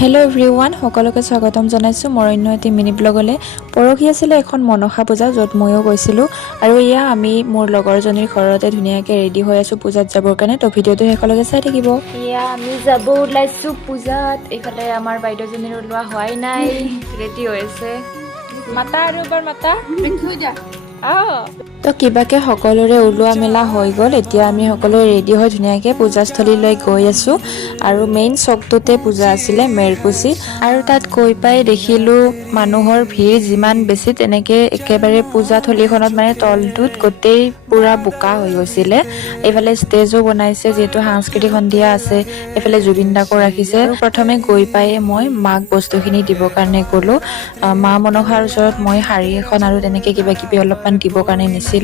Hello' everyone, সকলোকে স্বাগতম জনাইছোঁ মোৰ অন্য এটি মিনি ব্লগলৈ। পৰহি আছিলে এখন মনসা পূজা, য'ত ময়ো গৈছিলোঁ। আৰু এয়া আমি মোৰ লগৰজনীৰ ঘৰতে ধুনীয়াকৈ ৰেডি হৈ আছোঁ পূজাত যাবৰ কাৰণে। তো ভিডিঅ'টো শেষলৈকে চাই থাকিব। এয়া আমি যাব ওলাইছোঁ পূজাত। এইফালে আমাৰ বাইদেউজনীৰ ওলোৱা হোৱাই নাই, ৰেডি হৈ আছে। মাতা আৰু এবাৰ মাতা। তো কিবাকে সকলোৰে ওলোৱা মেলা হৈ গ'ল। এতিয়া আমি সকলোৱে ৰেডি হৈ ধুনীয়াকৈ পূজাস্থলীলৈ গৈ আছোঁ। আৰু মেইন চকটোতে পূজা আছিলে, মেৰকুচি। আৰু তাত গৈ পাই দেখিলোঁ মানুহৰ ভিৰ যিমান বেছি, তেনেকৈ একেবাৰে পূজাথলীখনত মানে তলটোত গোটেই পূৰা বোকা হৈ গৈছিলে। এইফালে ষ্টেজো বনাইছে, যিহেতু সাংস্কৃতিক সন্ধিয়া আছে। এইফালে জুবিন দাকো ৰাখিছে। আৰু প্ৰথমে গৈ পাই মই মাক বস্তুখিনি দিবৰ কাৰণে গ'লোঁ। মা মনসাৰ ওচৰত মই শাৰী এখন আৰু তেনেকৈ কিবা কিবি অলপমান দিবৰ কাৰণে নিছিলোঁ।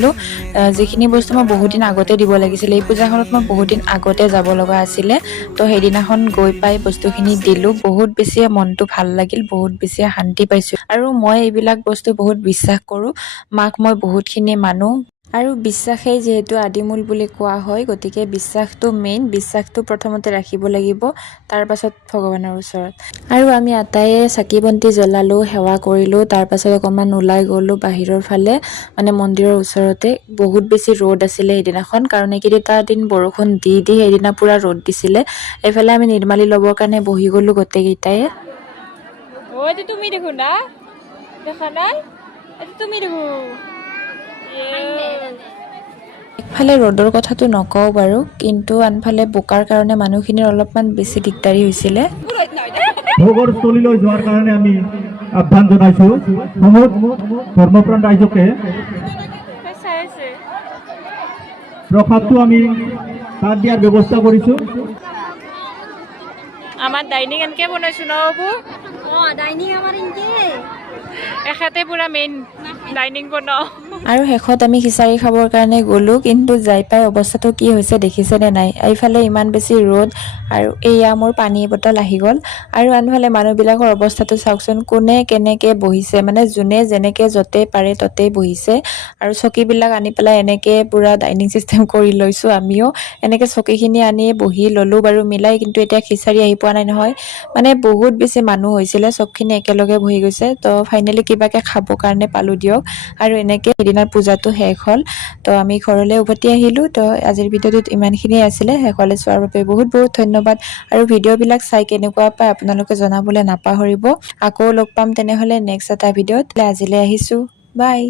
যিখিনি বস্তু মই বহুত দিন আগতে দিব লাগিছিলে, এই পূজাখনত মই বহুত দিন আগতে যাব লগা আছিলে। তো সেইদিনাখন গৈ পাই বস্তুখিনি দিলোঁ। বহুত বেছিয়ে মনটো ভাল লাগিল, বহুত বেছিয়ে শান্তি পাইছোঁ। আৰু মই এইবিলাক বস্তু বহুত বিশ্বাস কৰোঁ। মাক মই বহুতখিনি মানো। আৰু বিশ্বাসেই যিহেতু আদিমূল বুলি কোৱা হয়, গতিকে বিশ্বাসটো মেইন। বিশ্বাসটো প্ৰথমতে ৰাখিব লাগিব, তাৰ পাছত ভগৱানৰ ওচৰত। আৰু আমি আটাইয়ে চাকি বন্তি জ্বলালোঁ, সেৱা কৰিলোঁ। তাৰ পাছত অকণমান ওলাই গ'লোঁ বাহিৰৰ ফালে, মানে মন্দিৰৰ ওচৰতে। বহুত বেছি ৰ'দ আছিলে সেইদিনাখন, কাৰণ এইকেইটা দিন বৰষুণ দি সেইদিনা পূৰা ৰ'দ দিছিলে। এইফালে আমি নিৰ্মালী ল'বৰ কাৰণে বহি গ'লোঁ গোটেইকেইটাই। এইটো তুমি দেখোন না, দেখা নাই? এইটো তুমি দেখোন। একফালে ৰ'দৰ কথাটো নকওঁ বাৰু, কিন্তু আনফালে বোকাৰ কাৰণে মানুহখিনিৰ অলপমান বেছি দিগদাৰী হৈছিলে। ভোগৰ স্থলীলৈ যোৱাৰ কাৰণে আমি আহ্বান জনাইছোঁ ধৰ্মপ্ৰাণ ৰাইজকে। প্ৰসাদটো আমি তাত দিয়াৰ ব্যৱস্থা কৰিছোঁ। আমাৰ ডাইনিং এনেকৈ বনাইছোঁ ন বাবু? ডাইনিং আমাৰ ইনকে এখেতে পুৰা মেইন ডাইনিং বনাওঁ। আৰু শেষত আমি খিচাৰি খাবৰ কাৰণে গ'লোঁ, কিন্তু যাই পাই অৱস্থাটো কি হৈছে দেখিছেনে নাই? এইফালে ইমান বেছি ৰ'দ, আৰু এয়া মোৰ পানী বটল আহি গ'ল। আৰু আনফালে মানুহবিলাকৰ অৱস্থাটো চাওকচোন, কোনে কেনেকৈ বহিছে, মানে যোনে যেনেকৈ য'তে পাৰে ত'তেই বহিছে। আৰু চকীবিলাক আনি পেলাই এনেকৈ পূৰা ডাইনিং চিষ্টেম কৰি লৈছোঁ আমিও। এনেকৈ চকীখিনি আনি বহি ল'লোঁ বাৰু মিলাই, কিন্তু এতিয়া খিচাৰি আহি পোৱা নাই নহয়। মানে বহুত বেছি মানুহ হৈছিলে, চবখিনি একেলগে বহি গৈছে। তো ফাইনেলি কিবাকৈ খাবৰ কাৰণে পালোঁ দিয়ক। আৰু এনেকৈ সেইদিনাৰ পূজাটো শেষ হ'ল। তো আমি ঘৰলৈ উভতি আহিলোঁ। তো আজিৰ ভিডিঅ'টোত ইমানখিনিয়ে আছিলে। শেষলৈ চোৱাৰ বাবে বহুত বহুত ধন্যবাদ। আৰু ভিডিঅ'বিলাক চাই কেনেকুৱা পায় আপোনালোকে জনাবলৈ নাপাহৰিব। আকৌ লগ পাম তেনেহ'লে নেক্সট এটা ভিডিঅ'ত। আজিলৈ আহিছোঁ, বাই।